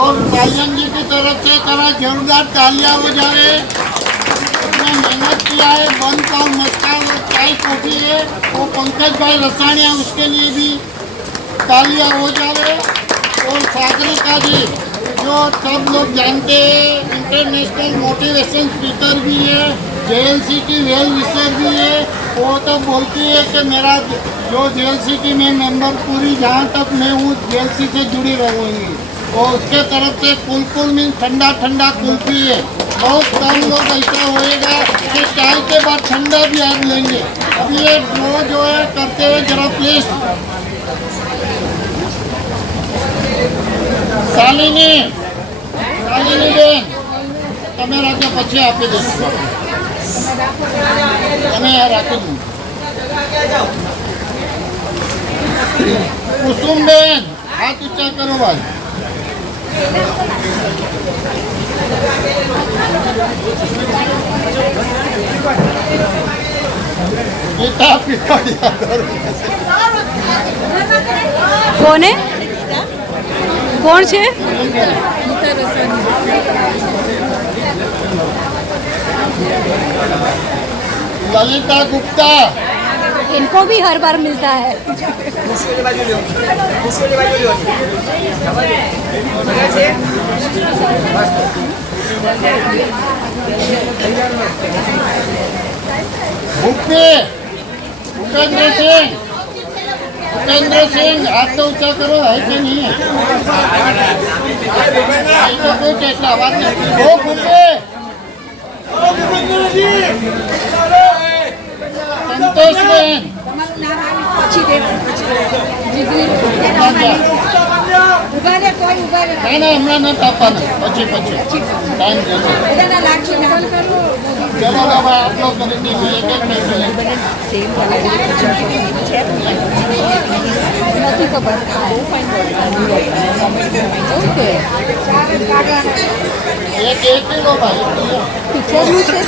और सालियन जी की तरफ से तरह जोरदार तालियां बजावे। उसने मेहनत किया है, बंद पाव मस्का और चाय कॉफी है वो पंकज भाई रसानिया, उसके लिए भी तालियां हो जावे। और सागरिका जी जो सब लोग जानते हैं, इंटरनेशनल मोटिवेशन स्पीकर भी है, जेएलसी की वेल विशर भी है। वो तो बोलती है कि मेरा जो जेएलसी की मैं मेंबर पूरी जहाँ तक मैं हूँ जेएलसी से जुड़ी रहूँगी। और उसके तरफ से कुलकुल मीन ठंडा ठंडा कुल्फी है। बहुत कम लोग ऐसा होएगा कि चाय के बाद ठंडा भी आप लेंगे। अब ये ड्रॉ जो है करते हुए जरा प्लीज શાલિની બેન તમે રાખો પછી આપી દઈશું તમે રાખી દો કુસુમ બેન હાથ ઊંચા કરો ભાઈ ગીતા પીતા કોને कौन छे? ललिता गुप्ता, इनको भी हर बार मिलता है। भूपेंद्र सिंह हाथ तो ऊंचा करो, है कि नहीं है? तो कुछ ऐसा आवाज नहीं। वो भूपे संतोष बेन नहीं नहीं हमें न तापाना पची टाइम चलो बाबा आप लोग करेंगे एक एक નથી ખબર एक एक ही लो भाई પિક્ચરનું છે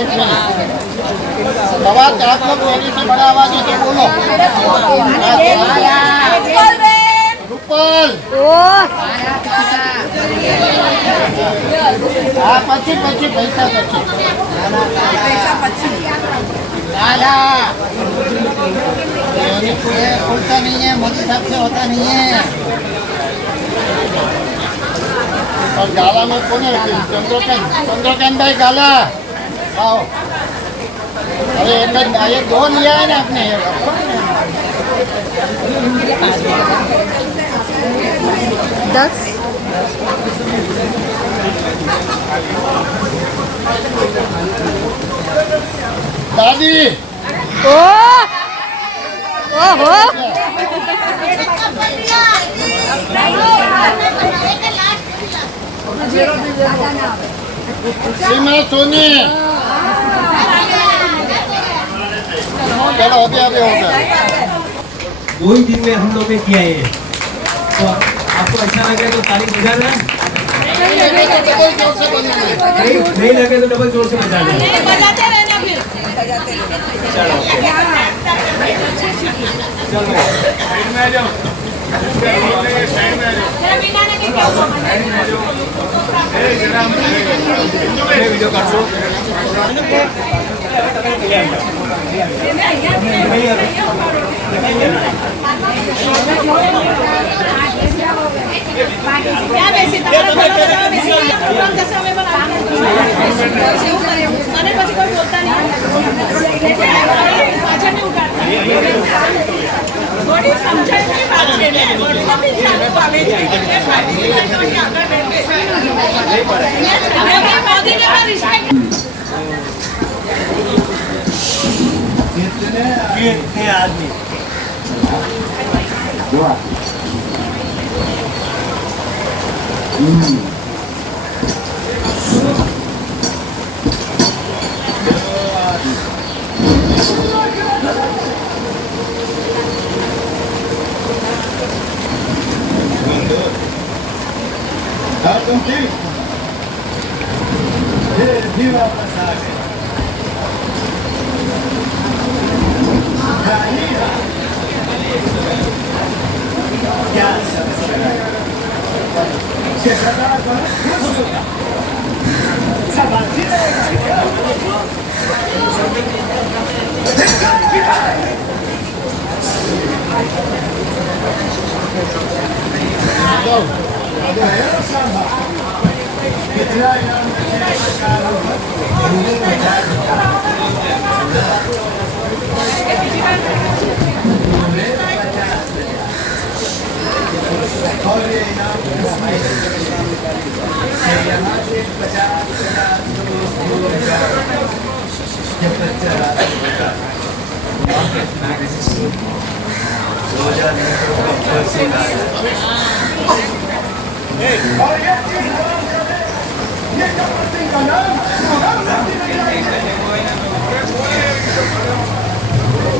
एक मिनट आवाज आप लोग मेरी से बड़ा आवाज है बोलो रूपल हाँ पची पची पैसा पची दादा उल्टा नहीं है मोदी साहब से होता नहीं है। और गाला में कौन है? चंद्रकांत भाई गाला आओ। अरे ये दो लिया है ना आपने દસ दादी ओ ओहो सीमा सोनी चलो अभी अभी होगा 2 ही दिन में हम लोग ने किया है तो आपको अच्छा लगे तो ताली बजाना नहीं लगे तो डबल जोर से बजाना बजाते रहना फिर चलो वीडियो काटो क्या वैसे प्रोग्राम जैसे हमें बना અને પછી કોઈ બોલતા નહીં પાછળ નહીં ઉગાડતા થોડી સમજાય નહીં વાત છે ને મોદી ને પણ રિસ્પેક્ટ कितने आदमी वापस आ गए क्या समस्या है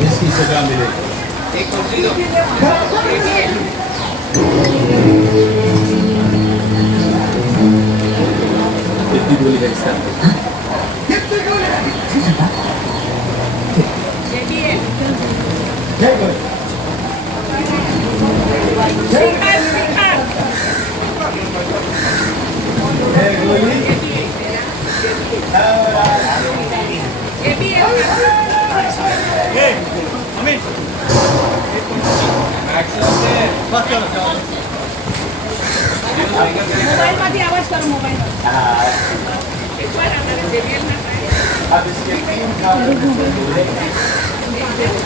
इसकी सजा मिलेगी। कितनी गोली है इसका? मोबाइल માંથી आवाज करो मोबाइल एक बार हमारे जेबीएल में अब इसके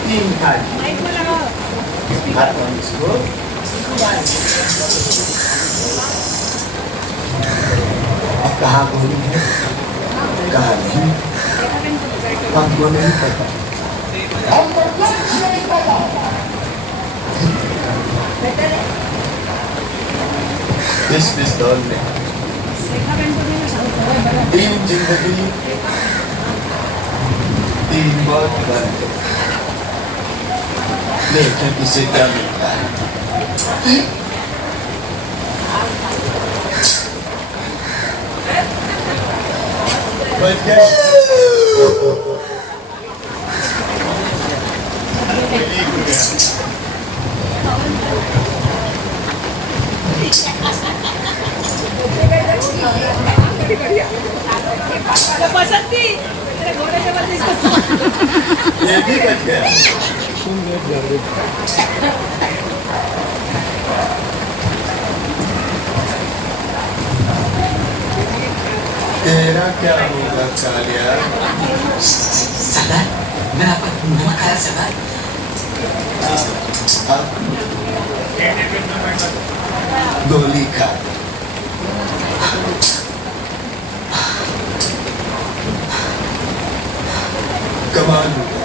3 खाल माइक में लगाओ इसको अब कहाँ गोली है कहाँ नहीं हमको नहीं पता। इस पिस्तौल में 3 जिंदगी 3 मौत बंद, लेकिन इसे क्या मिलता है? बच गए। पसंद थी तेरे घोड़े के बदले इसको ये भी बच गया। तेरा क्या होगा कालिया? सरदार मैंने आपका नमक खाया सरदार। गोली खा। कमाल हुआ।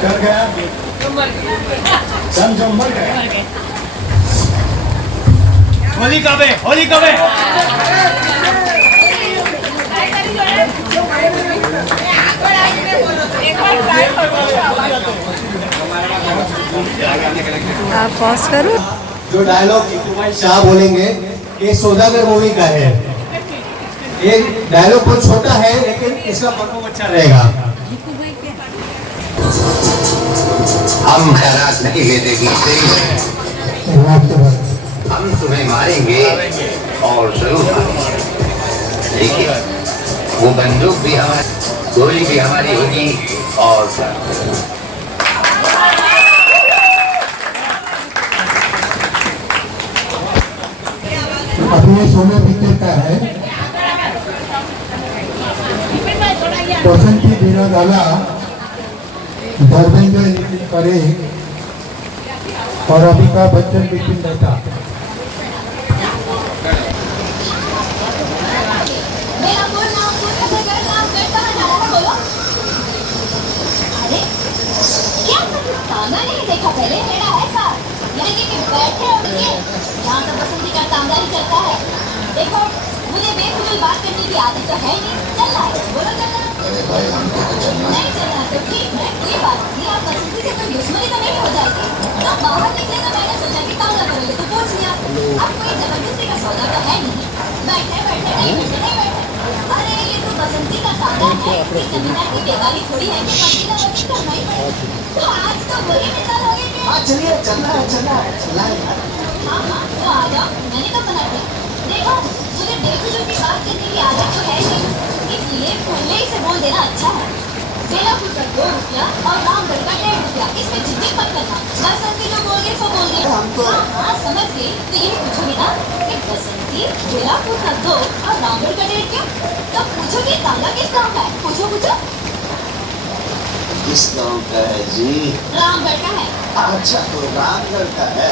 कर गया समझो मर गया। होली कब है? होली कब है? आप पॉज करो। जो डायलॉग शाह बोलेंगे ये सौदागर मूवी का है। ये डायलॉग बहुत छोटा है लेकिन इसका परफॉर्म अच्छा रहेगा। हम खैरात नहीं लेते हम तुम्हें मारेंगे और जरूर मारेंगे, लेकिन वो बंदूक भी हमारी, गोली भी हमारी होगी। और अपने सोने पिक्चर का है। पसंती बिना झाला धर्मेंद्र करे और अमिताभ बच्चन बिपिन मेहता। मेरा बोल नाम पूरा जगह नाम करता है ना बोलो। अरे क्या तांगा नहीं देखा पहले मेरा ऐसा यानी कि बैठे होंगे यहाँ तो बसंती का तांगा ही चलता है। देखो मुझे बेफिजूल बात करने की आदत तो है नहीं। चल रहा है बोलो चलना। अरे भाई हमको तो चलना नहीं चलना तो ठीक है। ये बात नहीं आप बसंती से कोई दुश्मनी तो नहीं हो जाएगी। तो बाहर निकले तो मैंने सोचा कि तांगा करोगे तो पूछ लिया। अब कोई जबरदस्ती का सौदा तो है नहीं। बैठे बैठे नहीं बैठे। अरे ये तो बसंती का तांगा है। इसकी जमींदार की बेगारी थोड़ी है कि पसीना वही करना ही पड़ेगा। आज तो वही मिसाल हो गई कि चलिए चलना है। हाँ तो आ जाओ। मैंने कब मना किया? देखो मुझे बेफिजूल की बात करने की आदत तो है नहीं, इसलिए पहले ही से बोल देना अच्छा है। बेलापुर का 2 रुपया और रामगढ़ का 1.5 रुपया, इसमें झिझक मत करना। बसंती जो बोल गए सो बोल गए। हाँ समझ गई। तो यही पूछोगे ना कि बसंती बेलापुर का 2 और रामगढ़ का 1.5 क्यों? तो पूछोगे तांगा किस गाँव का है? पूछो किस गांव का है जी? रामगढ़ का है। अच्छा तो रामगढ़ का है।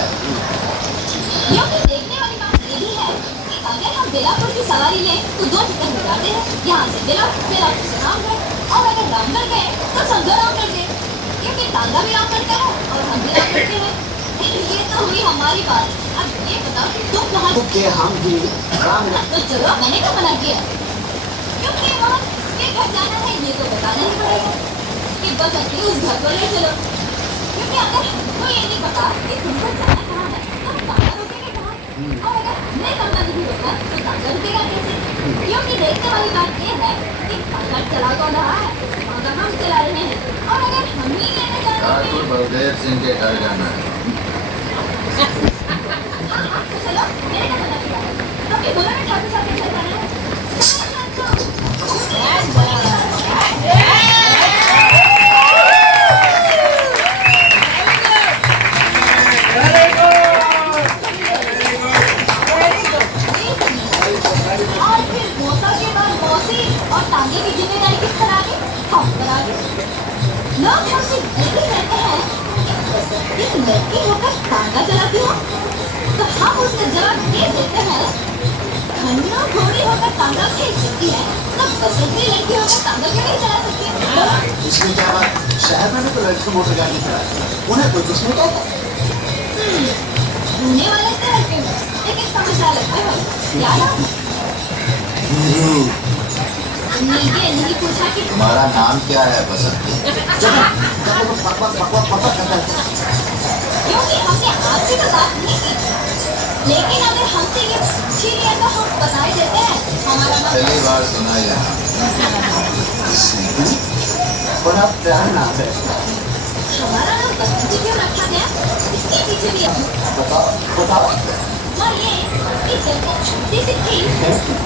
क्योंकि देखने वाली बात ये भी है कि अगर हम बेलापुर की सवारी लें तो 2 टिकट गुजारते हैं यहाँ से बेलापुर से रामगढ़, और अगर रामगढ़ गए तो समझो रामगढ़ गए, क्योंकि तांगा भी रामगढ़ का है और हम भी रामगढ़ के हैं। ये तो हुई हमारी बात। अब ये बताओ कि तुम कहाँ कि हम भी रामगढ़। तो चलो मैंने कब मना किया? क्योंकि वहाँ किसके घर जाना है ये तो बताना ही पड़ेगा कि बसंती उस घर को ले चलो। क्योंकि अगर हमको ये नहीं पता कि तुमको जाना कहाँ है तो हम तांगा रुकेंगे कहाँ? और अगर हमने तांगा नहीं रोका तो तांगा रुकेगा कैसे? क्योंकि देखने वाली बात ये है कि तांगा चला कौन रहा है? तांगा हम चला रहे हैं, और अगर हम ही लेने जा रहे हैं ठाकुर बलदेव सिंह के घर जाना है। हाँ तो चलो मेरे को मना किया तो कि बोला मैं ठाकुर साहब के घर जाना है। और फिर मौसा के बाद मौसी और तांगे की जिम्मेदारी किस पर आ गई? हम पर आ गई। लोग हमसे ये भी कहते हैं कि लड़की होकर तांगा चलाती हो, तो हम उसका जवाब ये देते हैं खन्ना घोड़ी होकर तांगा खींच सकती है तो बसंती लड़की होकर तांगा क्यों नहीं चला सकती? इसमें क्या बात? शहर में भी तो लड़के मोटरगाड़ी चलाते, उन्हें कोई कुछ नहीं कहता। धोने वाले से हटके हो, लेकिन समझा लगते हो क्या नाम? ये नहीं पूछा कि तुम्हारा नाम क्या है बसंती? क्योंकि हमने आपसे तो बात नहीं की, लेकिन अगर हमसे ये पूछ ही लिया तो हम बता ही देते हैं हमारा नाम। पहली बार सुना यहाँ। बड़ा प्यारा नाम है। हमारा नाम बसंती क्यों रखा गया? इसके पीछे भी बताओ। और ये कि जब वो छोटी सी थी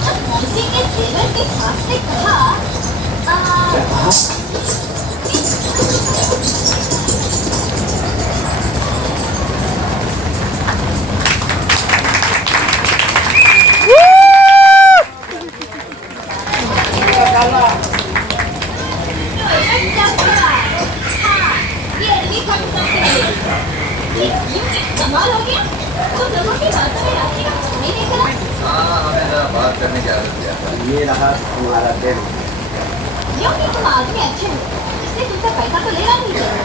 तब मौसी के देवर के सास ने कहा कमाल हो गया। तो लोगों की बातों में राखी का नहीं निकला। हाँ हमें जरा बात करने की आदत है। ये रहा तुम्हारा दिल। क्योंकि तुम आदमी अच्छे हो इसलिए तुमसे पैसा तो लेना नहीं चाहिए,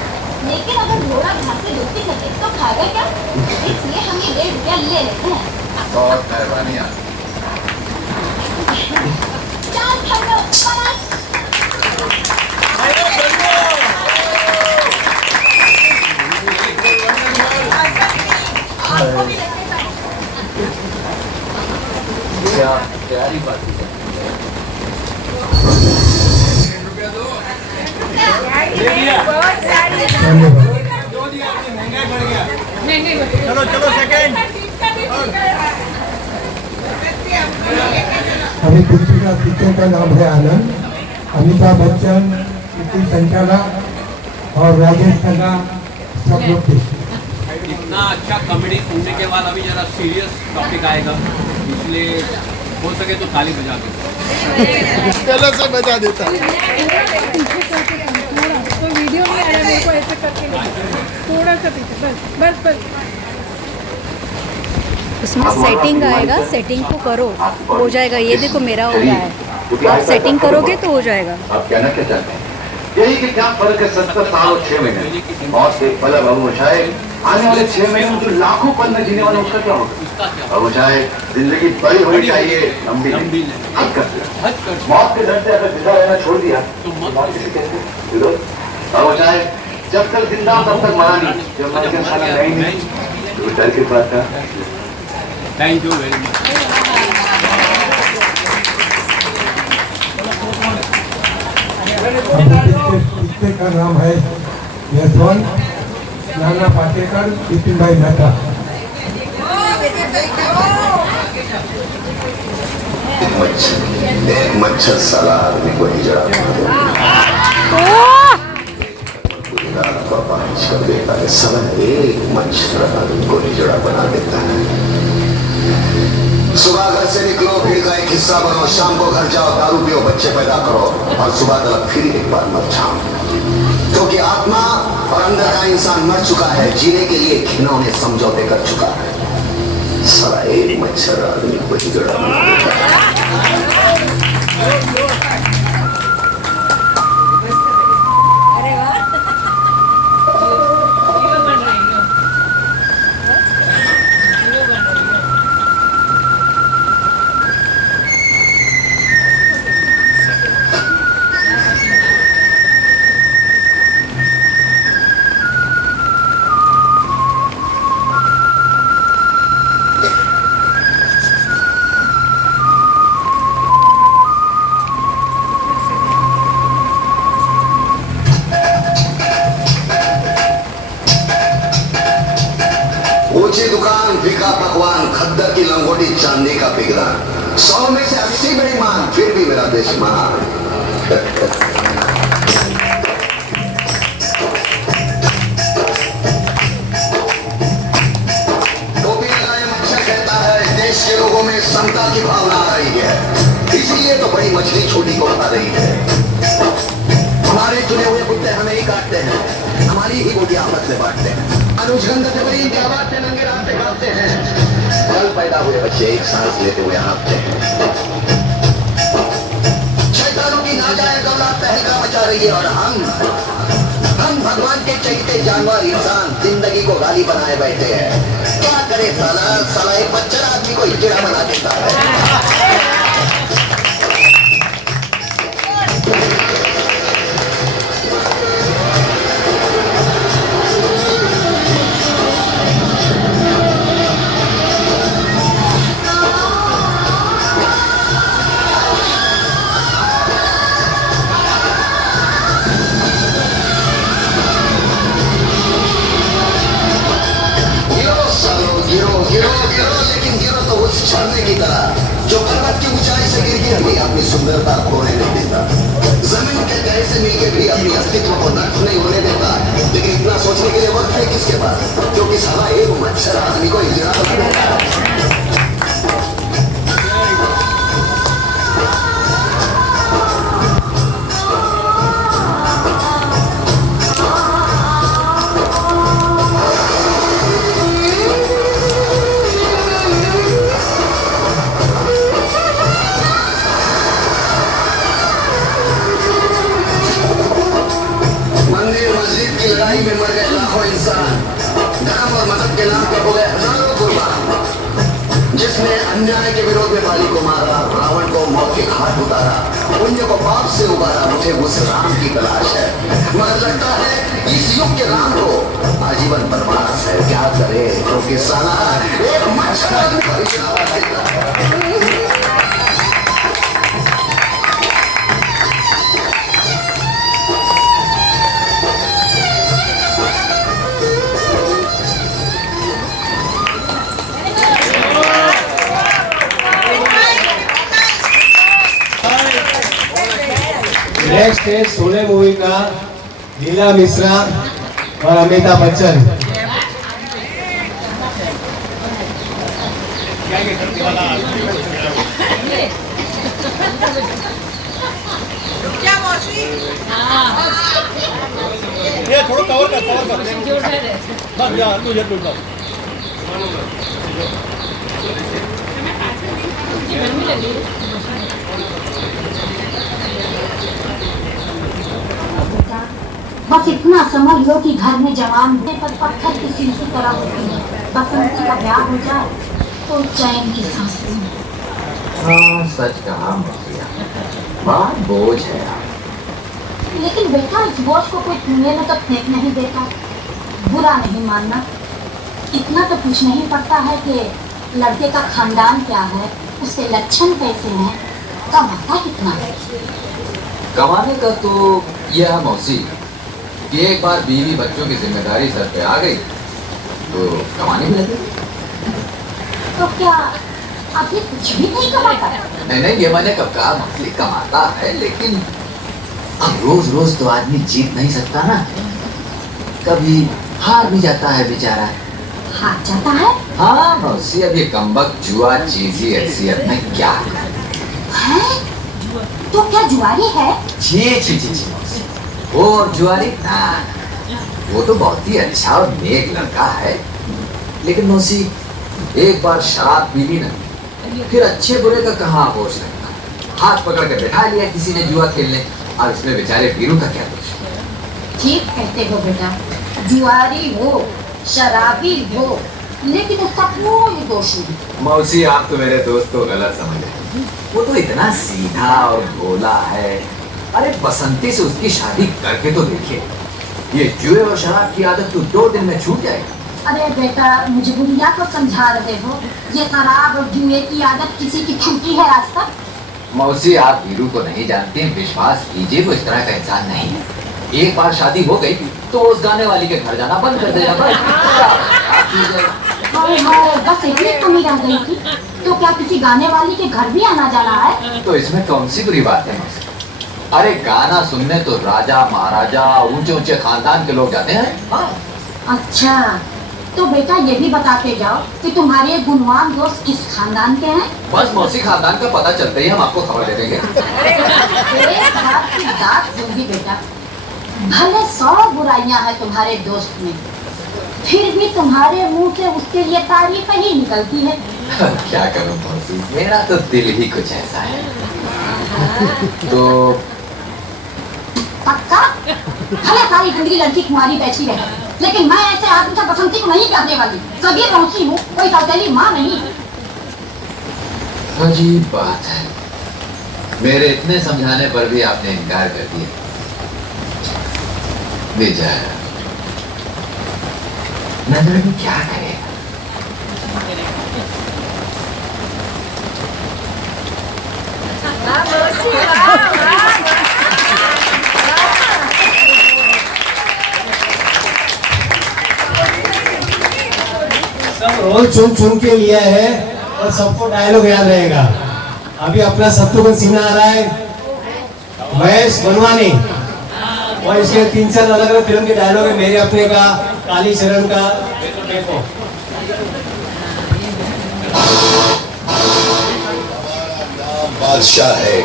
लेकिन अगर घोड़ा घास से दोस्ती करते तो खाएगा क्या? इसलिए हम ये 1.5 रुपया ले लेते हैं। बहुत मेहरबानी आप। चाल खड़ो परास। आपको भी लगता है क्या प्यारी बात है। बहुत सारी चलो सेकंड। अभी कुर्सी का पिक्चर का नाम है आनंद। अमिताभ बच्चन, कीर्ति संचाला और राजेश खन्ना सब लोग थे। इतना अच्छा कॉमेडी सुनने के बाद अभी ज़रा सीरियस टॉपिक आएगा, इसलिए हो सके तो ताली बजा दो। पहले से बजा देता। वीडियो नहीं आया मेरे को ऐसे करके लेके थोड़ा सा पीछे बस बस बस उसमें सेटिंग आएगा, सेटिंग को करो हो जाएगा। ये देखो मेरा हो रहा है, आप सेटिंग करोगे तो हो जाएगा। आप कहना क्या चाहते हैं? यही कि क्या फर्क है 70 साल और 6 महीने। मौत से एक पल अब मुझाए, आने वाले 6 महीने में जो लाखों पल में जीने वाले उसका क्या होगा? अब मुझाए जिंदगी बड़ी होनी चाहिए, लंबी नहीं। हद कर दिया मौत के डर से अगर जिंदा रहना छोड़ दिया तो मौत किसे कहते हैं? अब मुझाए जब तक जिंदा तब तक मरा नहीं, जब मर के साला नहीं तो डर की बात था। Thank you very much. Picture का नाम है यशवंत, नाना पाटेकर, विपिन भाई मेहता। एक मच्छर साला आदमी को ही जड़ा कर देता है। साला एक मच्छर आदमी को ही जड़ा बना देता है। सुबह घर से निकलो, भीड़ का एक हिस्सा बनो, शाम को घर जाओ, दारू पियो, बच्चे पैदा करो और सुबह तक फिर एक बार मर जाओ, क्योंकि आत्मा और अंदर का इंसान मर चुका है, जीने के लिए घिनौने समझौते कर चुका है। साला एक मच्छर आदमी को ही जड़ा बना देता है। ऊंची दुकान, फीका पकवान, खद्दर की लंगोटी, चांदी का पिघला, 100 में से 80 बेईमान, फिर भी मेरा देश महान। टोपी लगाए मच्छर कहता है देश के लोगों में समता की भावना आ रही है, इसीलिए तो बड़ी मछली छोटी को खा रही है। हमारे चुने हुए कुत्ते हमें ही काटते हैं, हमारी ही गोटियां आपस में बांटते हैं, अनुजगंध से बड़ी की आवाज से नंगे रास्ते काटते हैं, कल पैदा हुए बच्चे एक सांस लेते हुए हाँफते हैं। शैतानों की नाजायज औलाद तहलका मचा रही है और हम भगवान के चहीते जानवर इंसान जिंदगी को गाली बनाए बैठे हैं। क्या करे साला एक बच्चा आदमी को हिजड़ा बना देता है। लेकिन गिरो तो उस झरने की तरह जो पर्वत की ऊंचाई से गिर गिर भी अपनी सुंदरता खोने नहीं देता, जमीन के गहरे से मिलकर भी अपनी अस्तित्व को नष्ट नहीं होने देता। लेकिन इतना सोचने के लिए वक्त है किसके पास, क्योंकि साला एक मच्छर आदमी को हिजड़ा बना देता है। लड़ाई में मर गए लाखों इंसान, धर्म और मदद के नाम पर हो गए हजारों कुर्बान। जिसने अन्याय के विरोध में बाली को मारा, रावण को मौत के घाट उतारा, पुण्य को पाप से उबारा, मुझे उस राम की तलाश है। मगर लगता है इस युग के राम को आजीवन बर्बाद है। क्या करे, क्योंकि साला एक मच्छर नेक्स्ट है शोले मूवी का लीला मिश्रा और अमिताभ बच्चन। क्या मौसी? थोडं कव्हर कर जोरदार आहे. बस या तुझ्या तुझं गर्मी लगी है. बस इतना समझ लो कि घर में जवान होने पर पत्थर की सिल की तरह होती है। बसंती का ब्याह हो जाए तो चैन की सांस लें। हाँ सच कहा मौसिया, बात बोझ है यार। लेकिन बेटा इस बोझ को कोई कुएं में तो फेंक नहीं देता। बुरा नहीं मानना, इतना तो कुछ नहीं पड़ता है कि लड़के का खानदान क्या है, उसके लक्षण कैसे हैं, कमाता कितना है। कमाने का तो यह है मौसी कि एक बार बीवी बच्चों की जिम्मेदारी सर पे आ गई तो कमाने भी लगे। तो क्या अभी कुछ भी नहीं कमाता? नहीं ये मैंने कब कहा, मौसी कमाता है लेकिन अब रोज रोज तो आदमी जीत नहीं सकता ना, कभी हार भी जाता है बेचारा। हार जाता है? हाँ मौसी, अब ये कमबख्त जुआ चीजी हैसियत में क्या करे? है? तो क्या जुआरी है? छी मौसी, वो और जुआरी ना, वो तो बहुत ही अच्छा और नेक लड़का है। लेकिन मौसी एक बार शराब पी ली ना, फिर अच्छे बुरे का कहाँ होश रखना। हाथ पकड़ के बैठा लिया किसी ने जुआ खेलने, और इसमें बेचारे वीरू का क्या दोष? ठीक कहते हो बेटा, जुआरी हो शराबी हो लेकिन उसका कोई दोष नहीं। मौसी आप तो मेरे दोस्त को गलत समझ रहे हैं, वो तो इतना सीधा और भोला है। अरे बसंती से उसकी शादी करके तो देखिए, ये जुए और शराब की आदत तो 2 दिन में छूट जाएगी। अरे बेटा मुझे बुढ़िया को समझा रहे हो, ये शराब और जुए की आदत किसी की छूटी है आज तक? मौसी आप वीरू को नहीं जानते, विश्वास कीजिए वो इस तरह का इंसान नहीं है। एक बार शादी हो गई तो उस गाने वाली के घर जाना बंद कर देगा। हाय हाय, बस इतनी कमी रह गई थी। तो क्या किसी गाने वाली के घर भी आना जाना है? तो इसमें कौन सी बुरी बात है मौसी? अरे गाना सुनने तो राजा महाराजा ऊंचे ऊंचे खानदान के लोग जाते हैं। हाँ। अच्छा तो बेटा ये भी बताते जाओ कि तुम्हारे गुणवान दोस्त किस खानदान के हैं? बस मौसी खानदान का पता चलते ही हम आपको खबर दे देंगे। एक बात की बात दूंगी बेटा, भले 100 बुराइयां हैं तुम्हारे दोस्त में, फिर भी तुम्हारे मुंह से उसके लिए तारीफ ही निकलती है। क्या करूं मौसी, मेरा तो दिल ही कुछ ऐसा है। तो पक्का? भले सारी जिंदगी लड़की कुमारी बैठी रहे, लेकिन मैं ऐसे आदमी से बसंती को नहीं करने वाली। सगी पहुंची हूँ, कोई सौतेली माँ नहीं। अजीब बात है, मेरे इतने समझाने पर भी आपने इनकार कर दिया। बेचारा नजर भी क्या करेगा। सब रोल चुन चुन के लिया है और सबको डायलॉग याद रहेगा। अभी अपना शत्रुघ्न सिन्हा आ रहा है, महेश बनवानी, और इसके 3-4 अलग अलग फिल्म के डायलॉग है, मेरे अपने का, काली चरण का। देखो बादशाह है,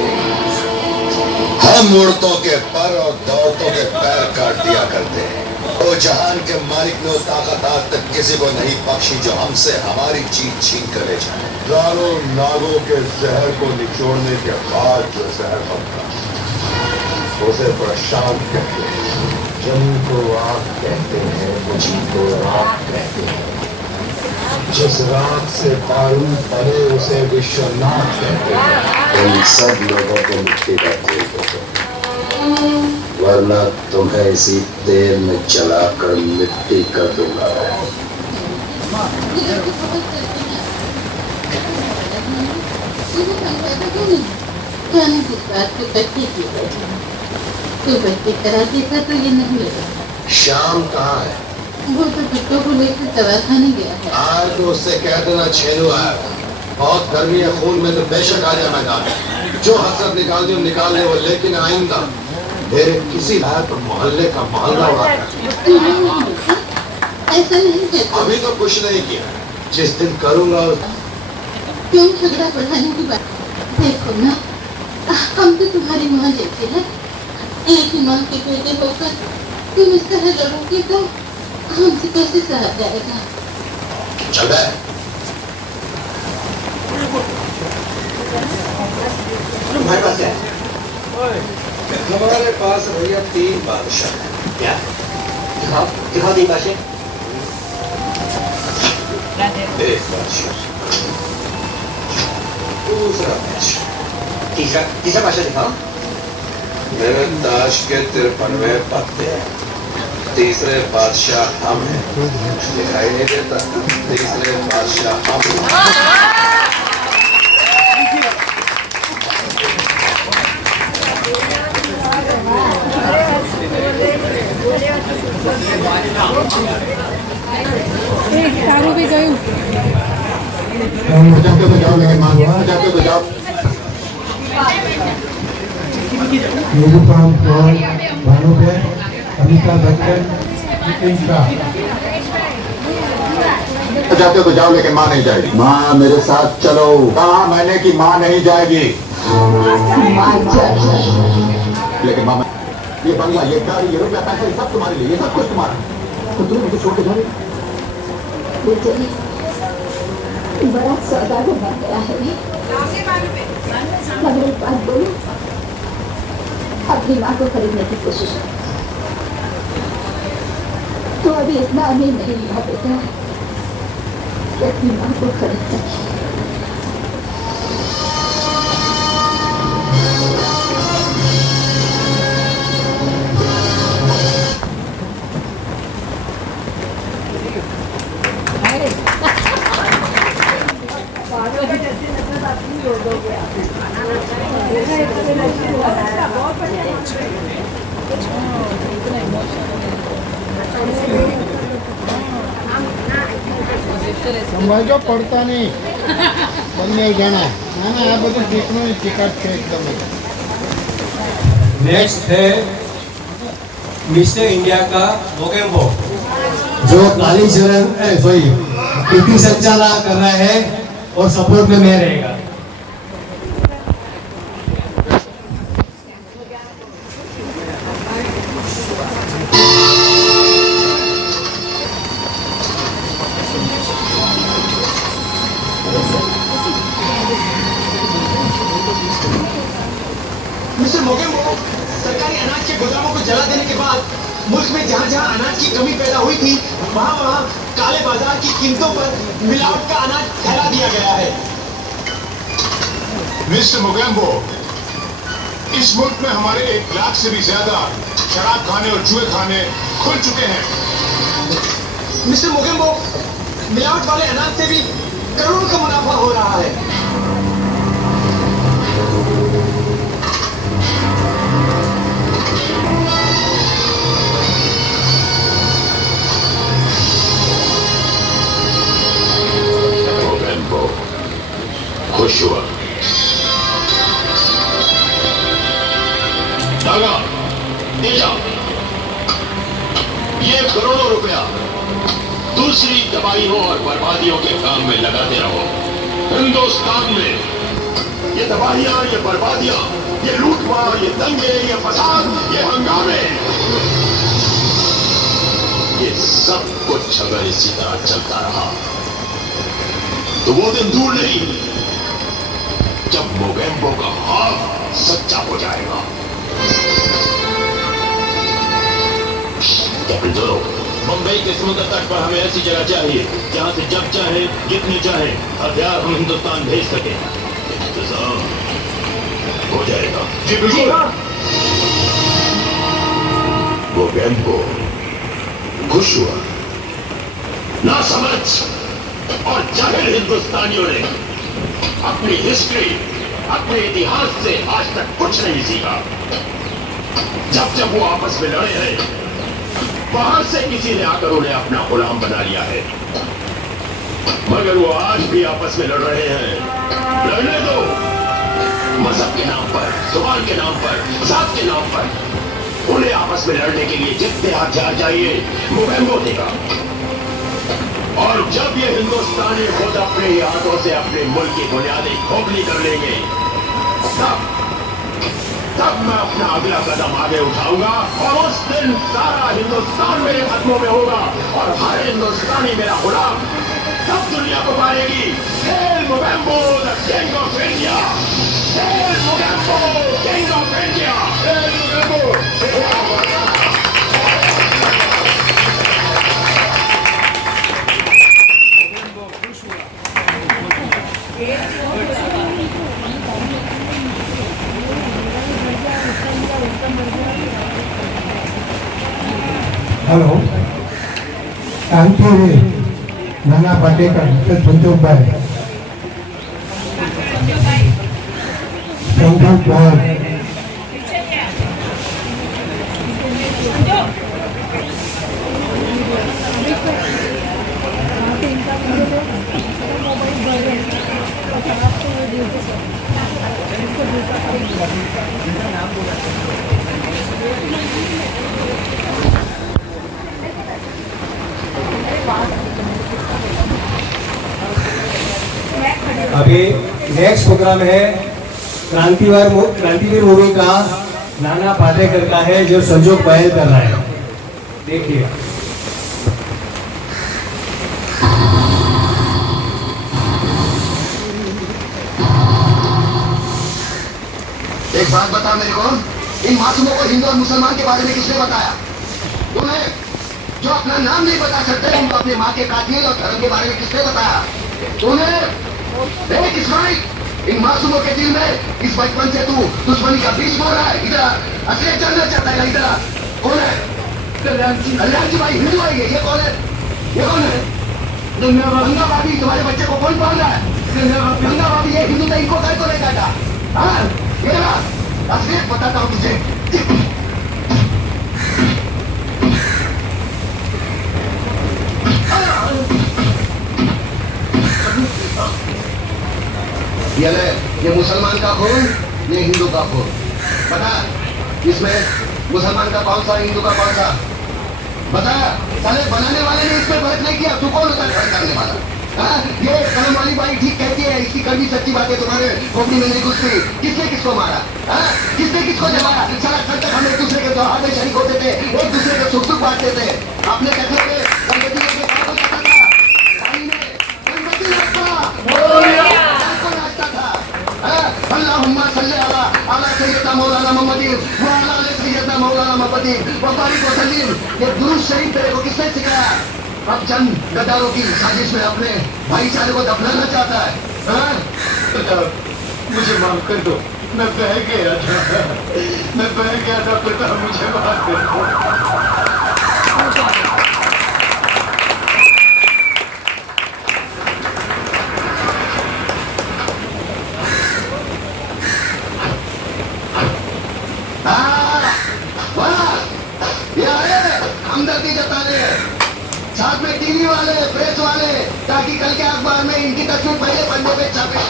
हम उड़तों के पर और दौड़तों के पैर काट दिया करते हैं। वो जहान के मालिक ने वो ताकत आज तक किसी को नहीं बख्शी जो हमसे हमारी जीत छीन कर ले जाए। हजारों नागों के जहर को निचोड़ने के बाद जो जहर बनता उसे प्रशांत कहते हैं। जमीन को आग कहते हैं, मुझी को राख कहते हैं। जिस रात से बारूद बने उसे विश्वनाथ कहते हैं। इन सब लोगों को मिट्टी का तेल दो, वरना तुम्हें इसी तेल में चलाकर मिट्टी कर दूंगा। तो बच्चे करा देता तो ये नहीं लगा। शाम कहाँ है? वो तो कुत्तों को लेकर दवाखाने गया है। आज तो उससे कह देना छेनू आया, बहुत गर्मी है खून में तो बेशक आ जाए मैदान। जो हसरत निकालनी हो निकाल ले वो, लेकिन आइंदा मेरे किसी बात तो मोहल्ले का मोहल्ला उड़ा। ऐसा नहीं है। अभी तो कुछ नहीं किया, जिस दिन करूंगा। क्यों झगड़ा बढ़ाने की बात? देखो ना, हम तो तुम्हारी माँ जैसे हैं, एक ही माँ के बेटे होकर तुम इस तरह लड़ोगे तो हमसे कैसे सहा जाएगा? चल बे। तुम्हारे पास क्या है? हमारे पास भैया 3 बादशाह हैं। क्या? दिखाओ दिखाओ 3 बादशाह। एक बादशाह, दूसरा बादशाह, तीसरा बादशाह दिखाओ। मेरे ताश के 53वें पत्ते हैं। तीसरे बादशाह हम हैं। दिखाई नहीं देता? तीसरे बादशाह हम हैं। तारू भी गई। जाते तो जाओ, लेकिन मान जाते तो जाओ। भानुप्रिया, अमिताभ बच्चन, जाते तो जाओ, लेकिन माँ नहीं जाएगी। माँ मेरे साथ चलो। कहा मैंने कि माँ नहीं जाएगी। लेकिन माँ, ये बंगला, ये गाड़ी, ये रुपया, पैसा, ये सब तुम्हारे लिए, ये सब कुछ तुम्हारा है। तो तुम मुझे छोड़ के जाओ। बड़ा सौदागर बन गया है ये। मगर एक बात बोलूं, अपनी माँ को खरीदने की कोशिश कर। तो अभी इतना अमीर नहीं हुआ बेटा कि अपनी माँ को खरीद सके। સમજો પડતા નહીં બંને જણા. ના ના, આ બધું ટીકનું ટિકટ છે એકદમ. नेक्स्ट है मिस्टर इंडिया का मोगेम्बो, जो कालीचरण सॉरी पीटी संचालन कर रहा है और सपोर्ट में मैं रहेगा। मिस्टर मोगेम्बो, सरकारी अनाज के गोदामों को जला देने के बाद मुल्क में जहाँ जहाँ अनाज की कमी पैदा हुई थी, वहाँ वहाँ काले बाजार की कीमतों पर मिलावट का अनाज फैला दिया गया है। मिस्टर मोगेम्बो, इस मुल्क में हमारे 1 लाख से भी ज्यादा शराब खाने और जुए खाने खुल चुके हैं। मिस्टर मोगेम्बो, मिलावट वाले अनाज से भी करोड़ों का मुनाफा हो रहा है। मोगेम्बो खुश हुआ। दागा, ले जाओ ये करोड़ों रुपया दूसरी तबाहियों और बर्बादियों के काम में लगाते रहो। हिंदुस्तान में ये तबाहियां, ये बर्बादियां, ये लूटमार, ये दंगे, ये फसाद, ये हंगामे, ये सब कुछ अगर इसी तरह चलता रहा तो वो दिन दूर नहीं जब मोगेम्बो का हाथ सच्चा हो जाएगा। कैप्टन जोरो, मुंबई के समुद्र तट पर हमें ऐसी जगह चाहिए जहां से जब चाहे जितने चाहे हथियार हम हिंदुस्तान भेज सके। इंतजाम हो जाएगा। जी बिल्कुल। मोगेम्बो खुश हुआ। ना समझ और जाहिर हिंदुस्तानियों ने अपनी हिस्ट्री, अपने इतिहास से आज तक कुछ नहीं सीखा। जब जब वो आपस में लड़े हैं, बाहर से किसी ने आकर उन्हें अपना गुलाम बना लिया है, मगर वो आज भी आपस में लड़ रहे हैं। लड़ने दो। मजहब के नाम पर, जुबान के नाम पर, जात के नाम पर उन्हें आपस में लड़ने के लिए जितने हथियार चाहिए मोगेम्बो देगा। और जब ये हिंदुस्तानी खुद अपने ही हाथों से अपने मुल्क की बुनियादी खोखली कर लेंगे, तब तब मैं अपना अगला कदम आगे उठाऊंगा और उस दिन सारा हिंदुस्तान मेरे कदमों में होगा और हर हिंदुस्तानी मेरा गुलाम। सब दुनिया को पाएगी hello Mogambo the king of India, hello Mogambo king of India, hello Mogambo. Hello, Kanker Nana Patekar संतोषभाई अभी नेक्स्ट प्रोग्राम है क्रांतिवीर मूवी का नाना पाटेकर का है जो संजोग बयान कर रहा है। देखिए एक बात बता मेरे को, इन मासूमों को हिंदू और मुसलमान के बारे में किसने बताया? तुम्हें जो अपना नाम नहीं बता सकते उनको अपने माँ के कातिल और धर्म के बारे में किसने बताया? तुम्हें देख इस्माइल, इन मासूमों के दिल में इस बचपन से तू दुश्मनी का बीज बो रहा है। इधर असलियत जानना चाहता है। इधर कौन है? कल्याण जी भाई हिंदू है। ये कौन है? ये कौन है? गंगा भाभी तुम्हारे बच्चे को कौन पाल रहा है? गंगा भाभी ये हिंदू था, इनको कर तो नहीं काटा। हाँ ये ना असलियत बताता हूँ तुझे। ये मुसलमान का खून, ये हिंदू का खून। बता इसमें मुसलमान का कौन सा, हिंदू का कौन सा? बता। साले बनाने वाले ने इसमें फर्क नहीं किया, तू कौन होता है फर्क करने वाला? हाँ ये कलम वाली बाई ठीक कहती है, इसकी कड़वी सच्ची बातें तुम्हारे खोपड़ी में नहीं घुसती। किसने किसको मारा? हाँ किसने किसको जमाया? सारा कल तक हम एक दूसरे के त्योहार में शरीक होते थे, एक दूसरे के सुख दुख बांटते थे। आपने कहते थे गणपति लेके कौन हो जाता था? पानी में गणपति नाचता था। अल्लाहुम्मा सल्ली अला सय्यदना मौलाना मोहम्मद व अला आलि सय्यदना मौलाना मोहम्मद व बारिक व सल्लिम। ये दुरूद शरीफ तेरे को किसने सिखाया? अब चंद गद्दारों की साजिश में अपने भाईचारे को दफनाना चाहता है। मुझे माफ कर दो, मैं बह गया था, मैं बह गया था पिता, मुझे माफ कर दो। हमदर्दी जताने साथ में टीवी वाले, प्रेस वाले, ताकि कल के अखबार में इनकी तस्वीर पहले पन्ने पे छपे,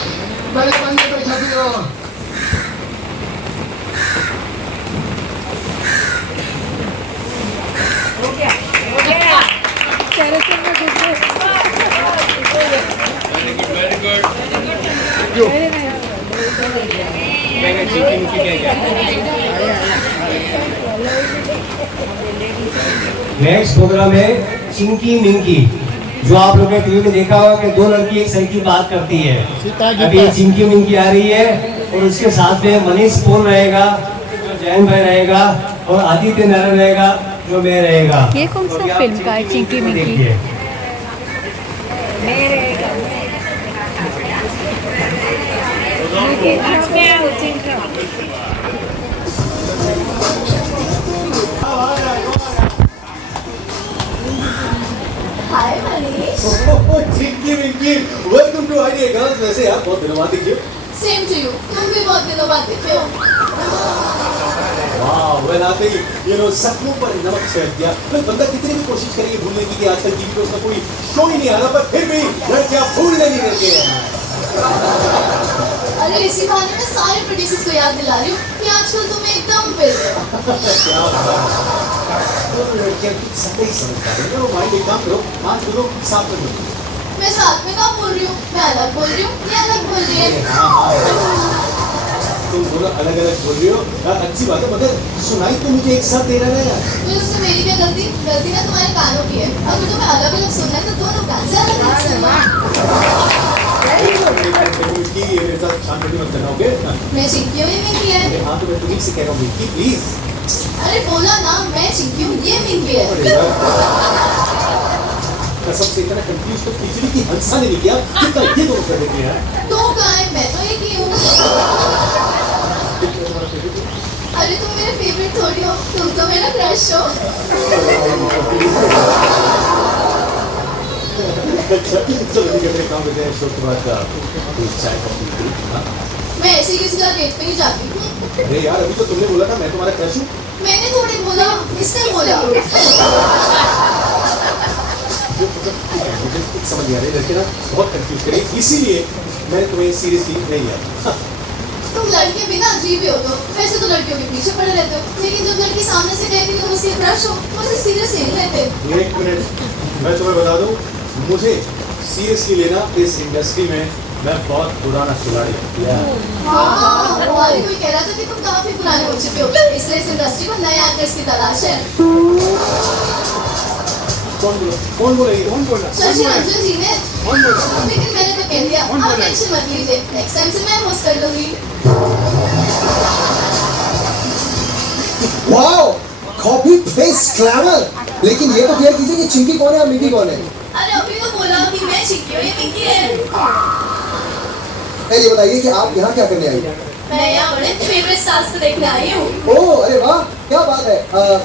पहले पन्ने पे छपी हो। हो गया, हो गया। नेक्स्ट प्रोग्राम है चिंकी मिंकी, जो आप लोगों ने टीवी में देखा होगा कि दो लड़की एक सर की बात करती है। अभी चिंकी मिंकी आ रही है और उसके साथ में मनीष पोल रहेगा, जो जैन भाई रहेगा, और आदित्य नारायण रहेगा, जो मैं रहेगा। ये कौन सा फिल्म का है चिंकी मिंकी? हाय Manish. Chinki Minki, welcome to idea girls. वैसे यार बहुत दिनों बाद दिखे। सेम टू यू, तुम भी बहुत दिनों बाद दिखे हो। वाह, वेल आते ही सपनों पर नमक फेंक दिया। फिर बंदा कितनी भी कोशिश करेगी भूलने की कि आजकल टीवी पे उसका कोई शो ही नहीं आ रहा, पर फिर भी लड़कियां भूलने नहीं देती हैं। अरे इसी बहाने मैं सारे प्रोड्यूसर्स को याद दिला रही हूँ कि आजकल तुम एकदम बिजी हो। क्या बात। लड़कियां सब ही समझदार है। वो माइंड एक काम करो, हाथ दोनों साथ में लो। मैं साथ में कहाँ बोल रही हूँ? मैं अलग बोल रही हूँ, ये अलग बोल रही है। तुम दोनों अलग अलग बोल रही हो यार, अच्छी बात है, मगर सुनाई तो मुझे एक साथ दे रहा है यार। तो उसमें मेरी क्या गलती? गलती ना तुम्हारे कानों की है। अगर तुम्हें अलग अलग सुनना है तो दोनों कान से अलग अलग सुनना। मिकी, ये मेरे साथ शांति मत करना, ओके? मैं चिंकी हूँ, ये मिंकी है। हाँ तो मैं तुम्हीं से कह रहा हूँ मिकी, प्लीज। अरे बोला ना, मैं चिंकी हूँ, ये मिंकी है। कसम से इतना कंफ्यूज तो खिचड़ी की हंसा ने नहीं किया जितना ये दोनों कर देते हैं। तो कहाँ है? मैं तो एक ही हूँ। अरे तुम मेरे फेवरेट थोड़ी हो, तुम तो मेरा क्रश हो। चलो ठीक है, मेरे काम करते हैं, शो के बाद का चाय कॉफी। मैं ऐसे किसी का डेट पे ही जाती हूँ। अरे यार, अभी तो तुमने बोला था मैं तुम्हारा क्रश हूँ। मैंने थोड़ी बोला, इसने बोला। मुझे कुछ समझ नहीं आ रही, लड़के ना बहुत कंफ्यूज करें, इसीलिए मैंने तुम्हें सीरियसली नहीं लिया। तुम लड़के भी ना अजीब ही हो, तो वैसे तो लड़कियों के पीछे पड़े रहते हो, लेकिन जब लड़की सामने से कहती है तो उससे क्रश हो, उसे सीरियस नहीं लेते। एक मिनट, मैं तुम्हें बता दूं, मुझे सीरियसली लेना इस इंडस्ट्री में मैं बहुत पुराना खिलाड़ी हूँ। हाँ, हमारी कोई कह रहा था कि तुम काफी पुराने हो चुके हो, इसलिए इस इंडस्ट्री में नए एक्टर्स की तलाश है। कौन बोला ये? कौन बोला? शशि रंजन जी ने। लेकिन मैंने तो कह दिया, आप टेंशन मत लीजिए, नेक्स्ट टाइम से मैं होस्ट कर लूंगी। Wow, copy paste clamour. लेकिन ये तो क्लियर कीजिए कि चिंकी कौन है और मिकी कौन है? अरे अभी तो बोला कि मैं चिंकी हूँ, ये मिंकी है। ये बताइए कि आप यहाँ क्या करने आई? मैं यहाँ बड़े फेवरेट स्टार्स को देखने आई हूँ। ओह, अरे वाह, क्या बात है।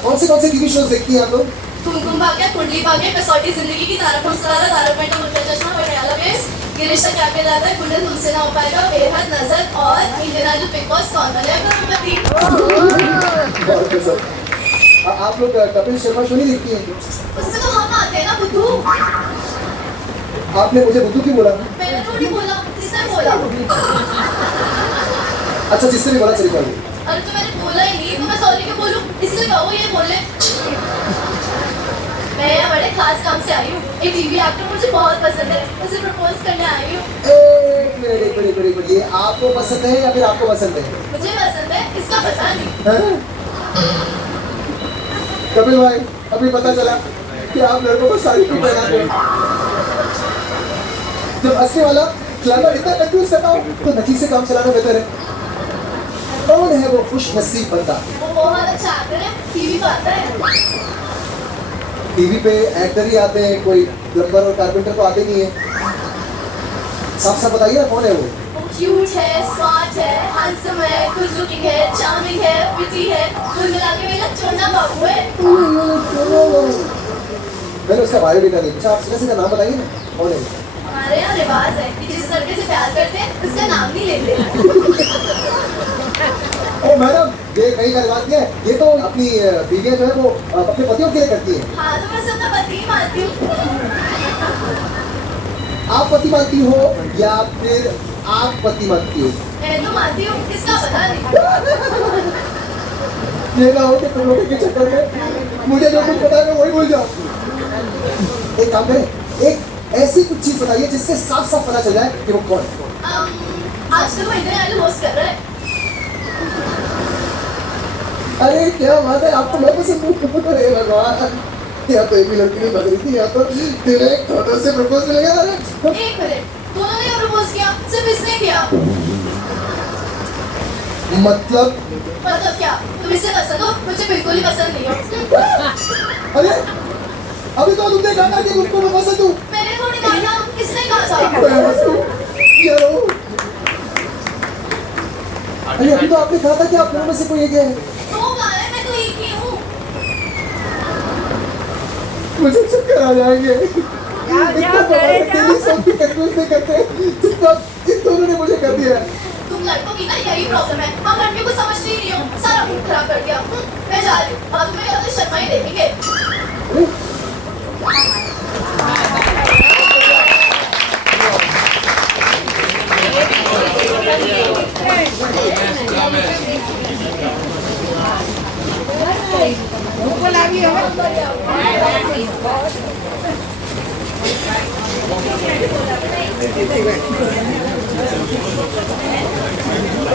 कौन से टीवी शोज देखती हैं आप लोग? कुमकुम भाग्य, कुंडली भाग्य, कसौटी जिंदगी की, तारक मुस्कुराता, तारक मेहता उल्टा चश्मा, पटियाला बेस, गिरिश क्या कहलाता है, गुंडन तुमसे ना हो पाएगा, बेहद नजर और इंडियन आइडल बिग बॉस कौन बनेगा करोड़पति। आप लोग कपिल शर्मा शो नहीं देखती हैं? उससे तो हम आते हैं ना बुद्धू। आपने मुझे बुद्धू क्यों बोला? मैंने थोड़ी बोला, किसने बोला? अच्छा, जिससे भी बोला चली सॉरी। अरे तो मैंने बोला ही नहीं, तो मैं सॉरी क्यों बोलूं? इसलिए कहो ये बोले। मैं यहाँ बड़े खास काम से आई हूँ, एक टीवी एक्टर मुझे बहुत पसंद है, उसे प्रपोज करने आई हूँ। एक मिनट, ये आपको पसंद है या फिर आपको पसंद है? मुझे पसंद है, इसका पता नहीं। कपिल भाई, अभी पता चला कि आप लड़कों को साड़ी क्यों पहनाते हैं। जब हंसने वाला क्लैमर इतना कंफ्यूज करता हो तो नकली से काम चलाना बेहतर है। कौन है वो खुश नसीब बंदा? वो बहुत अच्छा एक्टर है, टीवी पर आता है। टीवी पे एक्टर ही आते हैं, कोई प्लम्बर और कारपेंटर तो आते नहीं है। साफ साफ बताइए ना, कौन है वो? क्यूट है, स्मार्ट है, हैंडसम है, गुड लुकिंग है, चार्मिंग है, विटी है, कुल मिला के मेरा चोना बाबू है। मैंने उसका बायोडेटा नहीं पूछा, आप सीधा नाम बताइए ना, कौन है? हमारे यहाँ रिवाज है कि जिस लड़के से प्यार करते हैं उसका नाम नहीं लेते। ओ मैडम, ये कहीं का रिवाज नहीं है, ये तो अपनी बीवियां जो है वो अपने पतियों के लिए करती हैं। हाँ तो मैं सबका पति ही मानती हूँ। आप पति मानती हो या फिर आप पति मानती हो? मैं तो मानती हूँ, इसका पता नहीं। ये ना हो कि तुम लोगों के चक्कर में मुझे जो कुछ पता है मैं वही भूल जाऊँ। एक काम करें, एक ऐसी कुछ चीज बताइए जिससे साफ साफ पता चल जाए कि वो कौन है। आजकल वो इंडियन आइडल होस्ट कर रहा है। अरे क्या बात है, आपको मैं पसंद हूँ। अरे भगवान, या तो एक भी लड़की नहीं बदली थी, या तो तेरे फोटो से प्रपोज मिलेगा। अरे एक मिनट, दोनों ने प्रपोज किया, सिर्फ इसने किया। मतलब क्या? तुम इससे पसंद हो? मुझे बिल्कुल ही पसंद नहीं हो। अरे अभी तो तुमने कहा कि मुझको मैं पसंद हूँ। मैंने थोड़ी कहा, किसने कहा था? अरे अभी तो आपने कहा था कि आप दोनों में से कोई एक है। तो कहा है, मैं तो एक ही हूँ। मुझे चक्कर आ जाएंगे। सब कंफ्यूज नहीं करते जितना इन दोनों ने मुझे कर दिया। तुम लड़कों की ना यही प्रॉब्लम है, हम लड़कियों को समझते ही नहीं हो, सारा मूड खराब कर दिया। मैं जा रही हूँ, अब तुम्हें तो शर्मा ही देखेंगे। बोला भी अभी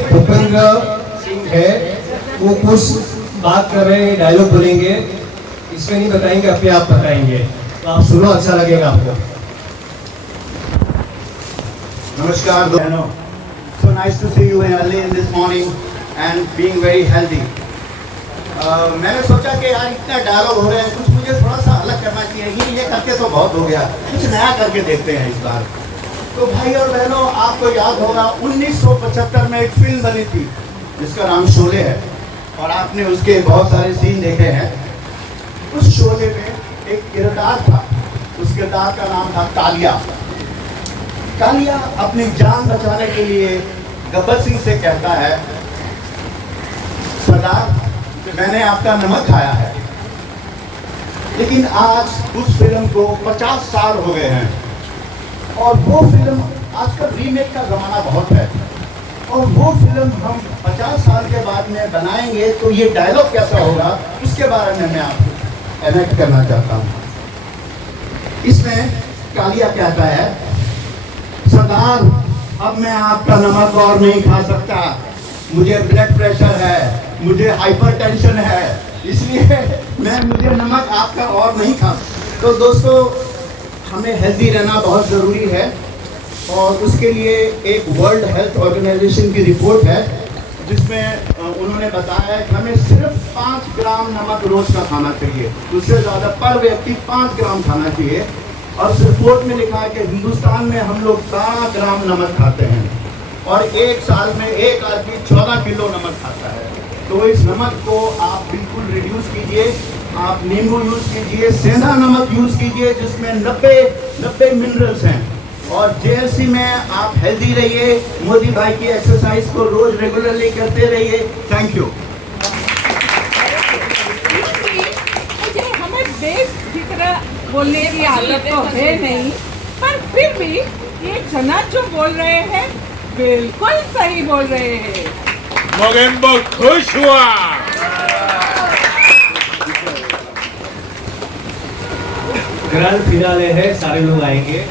भूपेंद्र सिंह है, वो कुछ बात कर रहे हैं, डायलॉग बोलेंगे, इसमें नहीं बताएंगे, अपने आप बताएंगे, तो आप सुनो, अच्छा लगेगा आपको। नमस्कार दोस्तों, so nice to see you early in this morning and being very healthy. मैंने सोचा कि यार इतना डायलॉग हो रहे हैं, कुछ मुझे थोड़ा सा अलग करना चाहिए, ये करके तो बहुत हो गया, कुछ नया करके देखते हैं इस बार। तो भाई और बहनों, आपको याद होगा 1975 में एक फिल्म बनी थी जिसका नाम शोले है, और आपने उसके बहुत सारे सीन देखे हैं। उस शोले में एक किरदार था, उस किरदार का नाम था कालिया। कालिया अपनी जान बचाने के लिए गब्बर सिंह से कहता है, सरदार मैंने आपका नमक खाया है। लेकिन आज उस फिल्म को 50 साल हो गए हैं, और वो फिल्म आजकल रीमेक का ज़माना बहुत है, और वो फिल्म हम 50 साल के बाद में बनाएंगे तो ये डायलॉग कैसा होगा, उसके बारे में मैं आपको एनेक्ट करना चाहता हूँ। इसमें कालिया कहता है, सरदार अब मैं आपका नमक और नहीं खा सकता, मुझे ब्लड प्रेशर है, मुझे हाइपरटेंशन है, इसलिए मुझे नमक आपका और नहीं खा सकता। तो दोस्तों, हमें हेल्दी रहना बहुत ज़रूरी है, और उसके लिए एक वर्ल्ड हेल्थ ऑर्गेनाइजेशन की रिपोर्ट है जिसमें उन्होंने बताया है कि हमें सिर्फ 5 ग्राम नमक रोज़ का खाना चाहिए, उससे ज़्यादा पर व्यक्ति 5 ग्राम खाना चाहिए। और उस रिपोर्ट में लिखा है कि हिंदुस्तान में हम लोग 12 ग्राम नमक खाते हैं, और एक साल में एक आदमी 14 किलो नमक खाता है। तो इस नमक को आप बिल्कुल रिड्यूस कीजिए, आप नींबू यूज़ कीजिए, सेंधा नमक यूज़ कीजिए जिसमें 90 मिनरल्स हैं, और जेएलसी में आप हेल्दी रहिए। मोदी भाई की एक्सरसाइज को रोज रेगुलरली करते रहिए। Thank you. मुझे हमें बेफिक्र बोलने की आदत तो है नहीं, पर फिर भी ये जना जो बोल रहे हैं बिल्कुल सही बोल रहे हैं। मगन बहुत खुश हुआ। ग्रैंड फिनाले है, सारे लोग आएंगे।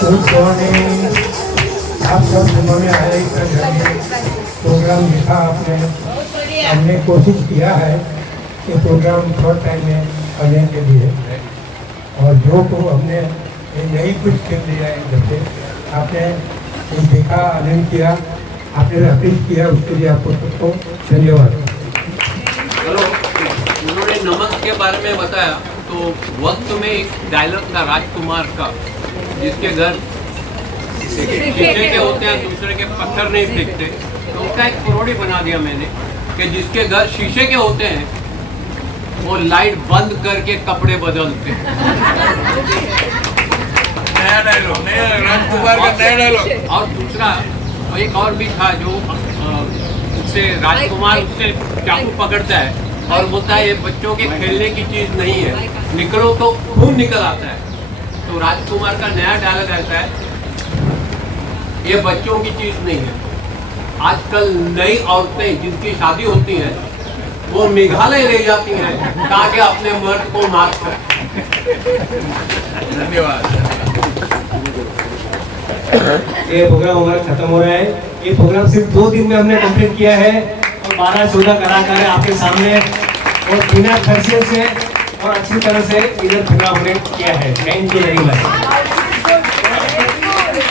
Good morning. आप सब जिन्होंने आए प्रोग्राम देखा आपने, हमने कोशिश किया है कि प्रोग्राम थर्ड टाइम में करने के लिए, और जो को हमने यही कुछ खेल दिया है। जैसे आपने कुछ देखा, आनंद किया, आपने अपील किया, उसके लिए आपको सबको धन्यवाद। चलो, उन्होंने नमक के बारे में बताया, तो वक्त में एक डायलॉग था राजकुमार का, जिसके घर शीशे के होते हैं, दूसरे के पत्थर नहीं फेंकते, तो उसका एक प्रोडी बना दिया मैंने कि जिसके घर शीशे के होते हैं वो लाइट बंद करके कपड़े बदलते हैं। नया डायलॉग, नया राजकुमार का नया डायलॉग। और दूसरा एक और भी था जो उससे राजकुमार उससे चाकू पकड़ता है और बोलता है ये बच्चों के खेलने की चीज़ नहीं है, निकलो तो खून निकल आता है। तो राजकुमार का नया डायलॉग आता है, ये बच्चों की चीज़ नहीं है। आजकल नई औरतें जिनकी शादी होती है वो मेघालय ले जाती हैं ताकि अपने मर्द को मार सकें। धन्यवाद। ये प्रोग्राम हमारा खत्म हो रहा है। ये प्रोग्राम सिर्फ 2 दिन में हमने कंप्लीट किया है और 12-14 कलाकार आपके सामने और बिना खर्चे से और अच्छी तरह से इधर प्रोग्राम हमने किया है। Thank you very much.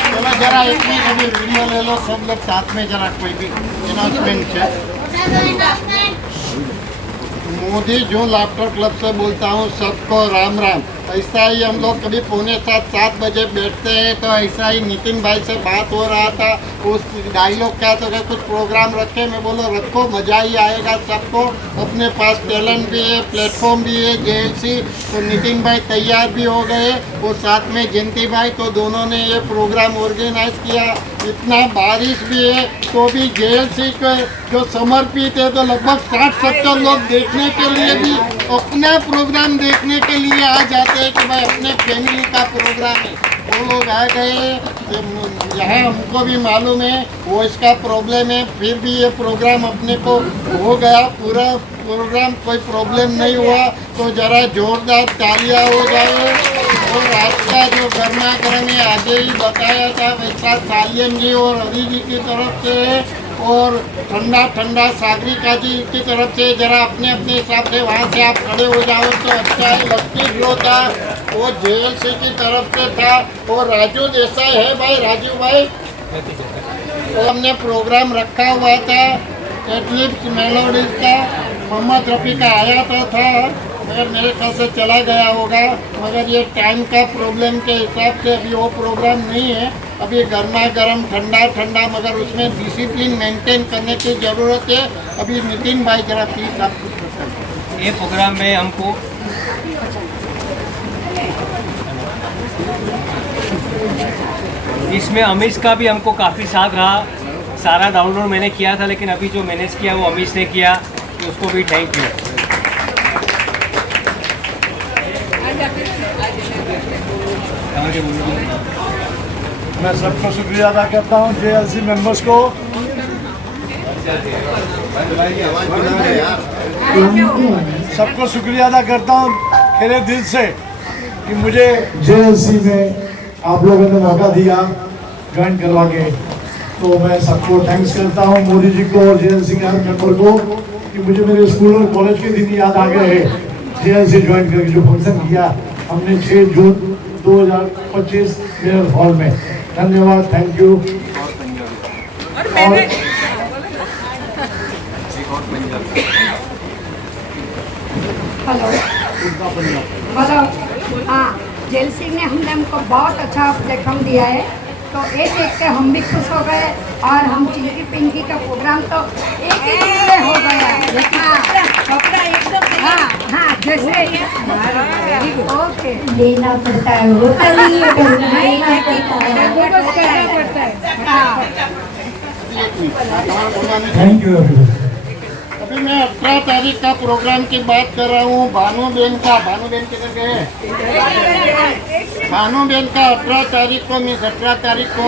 चलो जरा एक मिनट अभी वीडियो ले लो सब लोग साथ में, जरा कोई भी अनाउंसमेंट है। मोदी जो लाफ्टर क्लब से बोलता हूँ सबको राम राम। ऐसा ही हम लोग कभी 6:45-7 बजे बैठते हैं तो ऐसा ही नितिन भाई से बात हो रहा था, उस डायलॉग क्या तो कुछ प्रोग्राम रखे, मैं बोलो रखो मज़ा ही आएगा सबको, अपने पास टैलेंट भी है, प्लेटफॉर्म भी है JLC। तो नितिन भाई तैयार भी हो गए और साथ में जयंती भाई, तो दोनों ने ये प्रोग्राम ऑर्गेनाइज किया। इतना बारिश भी है तो भी JLC के जो समर्पित है तो लगभग 60-70 लोग देखने के लिए भी अपना प्रोग्राम देखने के लिए आ जाते हैं कि भाई अपने फैमिली का प्रोग्राम है, वो लोग आ गए। यहाँ हमको भी मालूम है वो इसका प्रॉब्लम है, फिर भी ये प्रोग्राम अपने को हो गया, पूरा प्रोग्राम कोई प्रॉब्लम नहीं हुआ। तो ज़रा जोरदार तालियां हो जाए। और आज का जो गर्मा गर्म है आगे ही बताया था वैसा सालियन जी और हरी जी की तरफ से और ठंडा ठंडा सागरिका जी की तरफ से, जरा अपने अपने हिसाब से वहाँ से आप खड़े हो जाओ तो अच्छा है। लक्की जो था वो JLC की तरफ से था और राजू देसाई है भाई, राजू भाई तो हमने प्रोग्राम रखा हुआ था एडलिप्स मेलोडीज का, मोहम्मद रफ़ी का आया था मगर मेरे ख्याल से चला गया होगा, मगर ये टाइम का प्रॉब्लम के हिसाब से अभी वो प्रोग्राम नहीं है। अभी गर्मा गर्म ठंडा ठंडा, मगर उसमें डिसिप्लिन मेंटेन करने की ज़रूरत है। अभी नितिन भाई जरा प्लीज आप कुछ बताइए। ये प्रोग्राम में हमको इसमें अमीश का भी हमको काफ़ी साथ रहा। सारा डाउनलोड मैंने किया था लेकिन अभी जो मैनेज किया वो अमीश ने किया, तो उसको भी थैंक यू। मैं सबको शुक्रिया अदा करता हूँ, JLC मेंबर्स को। सबको शुक्रिया अदा करता हूँ मेरे दिल से कि मुझे JLC में आप लोगों ने मौका दिया ज्वाइन करवा के, तो मैं सबको थैंक्स करता हूँ, मोदी जी को और JLC के हर मेंबर को, कि मुझे मेरे स्कूल और कॉलेज के दिन याद आ गए हैं। JLC ज्वाइन करके जो फंक्शन किया हमने 6 जून 2025 मेयर हॉल में। धन्यवाद, थैंक यू। हेलो, हाँ, JLC ने हमको बहुत अच्छा प्लेटफॉर्म दिया है, तो ये देख के हम भी खुश हो गए और हम चिंकी पिंकी का प्रोग्राम तो एक ही दिन में हो गया। हाँ हाँ, जैसे ओके लेना पड़ता है, होता नहीं है, लेना पड़ता है। Thank you everyone. अभी मैं 18 तारीख का प्रोग्राम की बात कर रहा हूँ। भानुबेन का, भानुबेन किधर गए? भानुबेन का 18 तारीख को, मिस 18 तारीख को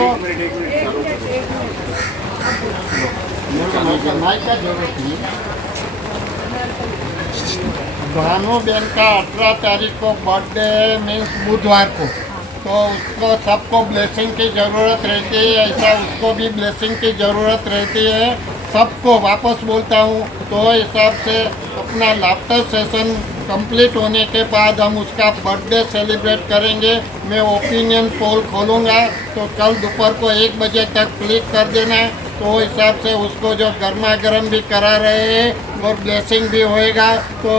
माइक का जरूरत नहीं। भानुबेन का 18 तारीख को बर्थडे है, मीन्स बुधवार को, तो उसको सबको ब्लेसिंग की ज़रूरत रहती है, ऐसा उसको भी ब्लेसिंग की ज़रूरत रहती है। सबको वापस बोलता हूँ, तो हिसाब से अपना लाफ्टर सेशन कंप्लीट होने के बाद हम उसका बर्थडे सेलिब्रेट करेंगे। मैं ओपिनियन पोल खोलूँगा, तो कल दोपहर को 1 बजे तक क्लिक कर देना, तो हिसाब से उसको जो गर्मा गर्म भी करा रहे हैं और ब्लेसिंग भी होएगा। तो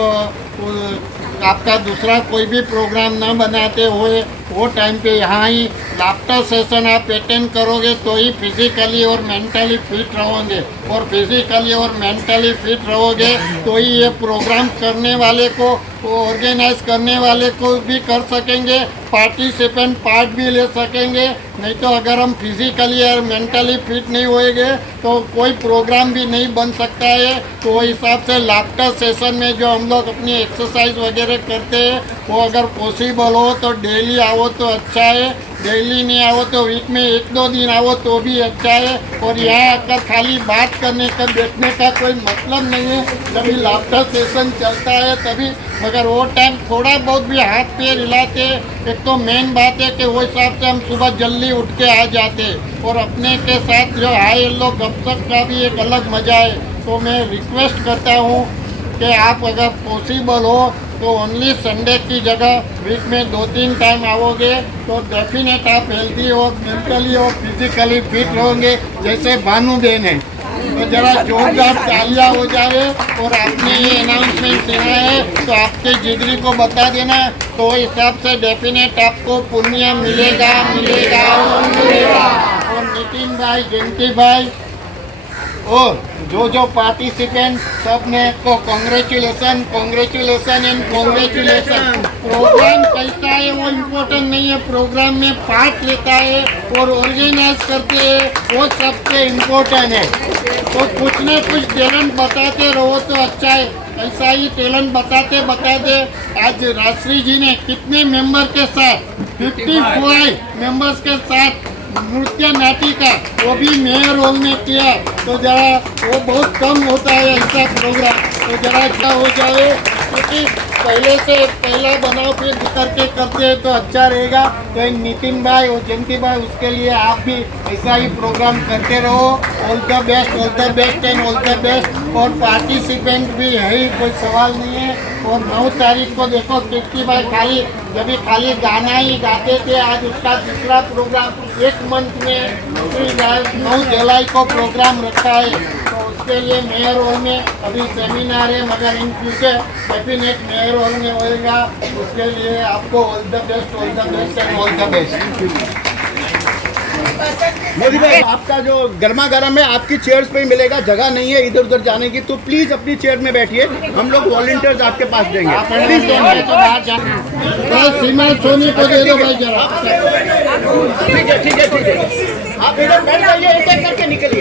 आपका दूसरा कोई भी प्रोग्राम न बनाते हुए वो टाइम पे यहाँ ही लाफ्टर सेशन आप अटेंड करोगे तो ही फिजिकली और मेंटली फिट रहोगे, और फिजिकली और मेंटली फिट रहोगे तो ही ये प्रोग्राम करने वाले को, ऑर्गेनाइज करने वाले को भी कर सकेंगे, पार्टिसिपेंट पार्ट भी ले सकेंगे। नहीं तो अगर हम फिजिकली और मेंटली फिट नहीं होएंगे तो कोई प्रोग्राम भी नहीं बन सकता है। तो वो हिसाब से लाफ्टर सेशन में जो हम लोग अपनी एक्सरसाइज वगैरह करते हैं वो अगर पॉसिबल हो तो डेली आओ तो अच्छा है, डेली नहीं आओ तो वीक में 1-2 दिन आओ तो भी अच्छा है। और यहाँ आकर खाली बात करने का, बैठने का कोई मतलब नहीं है। जब लाफ्टर सेशन चलता है तभी, मगर वो टाइम थोड़ा बहुत भी हाथ पैर हिलाते। एक तो मेन बात है कि वो हिसाब से हम सुबह जल्दी उठ के आ जाते, और अपने के साथ जो आए लोग गपशप का भी एक अलग मजा है। तो मैं रिक्वेस्ट करता हूँ कि आप अगर पॉसिबल हो तो ओनली संडे की जगह वीक में 2-3 टाइम आओगे तो डेफिनेट आप हेल्दी और मेंटली और फिजिकली फिट रहोगे, जैसे भानु बहन है। तो जरा जोरदार तालियां हो जाए। और आपने ये अनाउंसमेंट सुना है तो आपके जिगरी को बता देना, तो हिसाब से डेफिनेट आपको पुण्य मिलेगा मिलेगा मिलेगा। और नितिन भाई, जयंती भाई और जो पार्टिसिपेंट सब ने को कॉन्ग्रेचुलेसन एंड कॉन्ग्रेचुलेसन। प्रोग्राम कैसा है वो इम्पोर्टेंट नहीं है, प्रोग्राम में पार्ट लेता है और ऑर्गेनाइज करते हैं वो सबसे इम्पोर्टेंट है। तो कुछ न कुछ टैलेंट बताते रहो तो अच्छा है। ऐसा ही टैलेंट बताते बताते आज राजश्री जी ने कितने मेंबर के साथ 55 मेंबर्स के साथ नृत्य नाटिका वो भी मेयर हॉल में किया। तो जरा वो बहुत कम होता है ऐसा प्रोग्राम, तो जरा क्या हो जाए, क्योंकि पहले से पहला बनाओ फिर करके करते हैं तो अच्छा रहेगा। तो नितिन भाई और जयंती भाई उसके लिए आप भी ऐसा ही प्रोग्राम करते रहो। All the best and all the best. और पार्टिसिपेंट भी है ही, कोई सवाल नहीं है। और 9 तारीख को देखो किट्टी भाई खाली गाना ही गाते थे, आज उसका दूसरा प्रोग्राम 1 मंथ में 9 जुलाई को प्रोग्राम रखा है। तो उसके लिए मेयर हॉल में अभी सेमिनार है, मगर in future definite mayor hall में होएगा। उसके लिए आपको all the best and all the best. Modi भाई, आपका जो गर्मा गर्म है आपकी चेयर्स पे ही मिलेगा, जगह नहीं है इधर उधर जाने की, तो प्लीज अपनी चेयर में बैठिए, हम लोग वॉलंटियर्स आपके पास देंगे। सीमा सोनी को दे दो भाई जरा। ठीक है आप इधर बैठ जाइए, एक एक करके निकलिए।